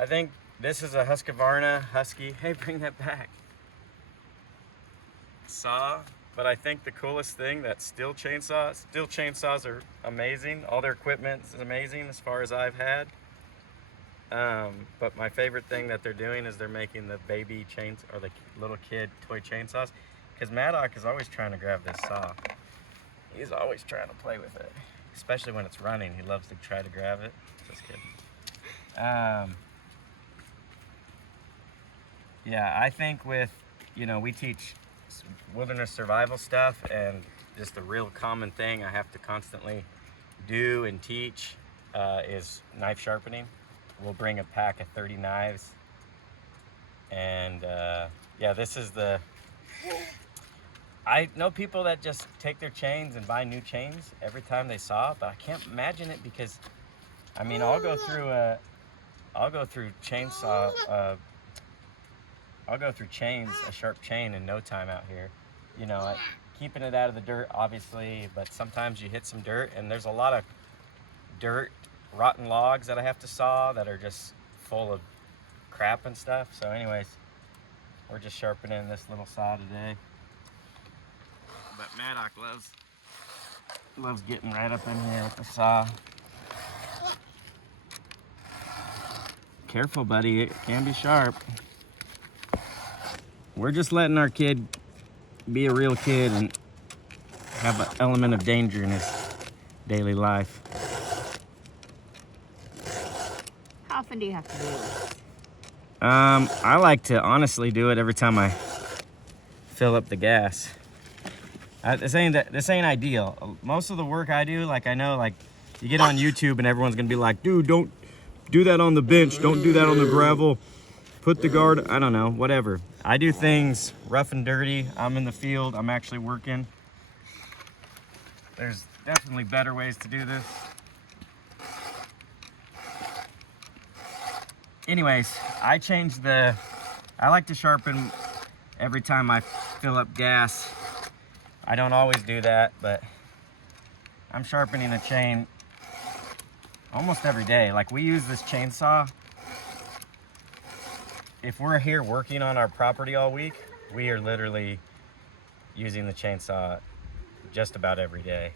I think this is a Husqvarna Husky. Hey, bring that back. Saw, but I think the coolest thing that Stihl chainsaws are amazing. All their equipment is amazing as far as I've had. But my favorite thing that they're doing is they're making the baby chains or the little kid toy chainsaws. Because Maddock is always trying to grab this saw. He's always trying to play with it, especially when it's running. He loves to try to grab it. Just kidding. Yeah, I think with, we teach wilderness survival stuff, and just the real common thing I have to constantly do and teach is knife sharpening. We'll bring a pack of 30 knives, and yeah, this is I know people that just take their chains and buy new chains every time they saw, but I can't imagine it because, I mean, I'll go through chains, a sharp chain in no time out here. Keeping it out of the dirt, obviously, but sometimes you hit some dirt, and there's a lot of dirt, rotten logs that I have to saw that are just full of crap and stuff. So anyways, we're just sharpening this little saw today. But Maddock loves getting right up in here with the saw. Careful, buddy, it can be sharp. We're just letting our kid be a real kid and have an element of danger in his daily life. How often do you have to do this? I like to honestly do it every time I fill up the gas. This ain't ideal. Most of the work I do, I know, you get on YouTube and everyone's gonna be like, dude, don't do that on the bench, don't do that on the gravel, put the guard, I don't know, whatever. I do things rough and dirty. I'm in the field, I'm actually working. There's definitely better ways to do this. Anyways, I like to sharpen every time I fill up gas. I don't always do that, but I'm sharpening a chain almost every day. We use this chainsaw. If we're here working on our property all week, we are literally using the chainsaw just about every day.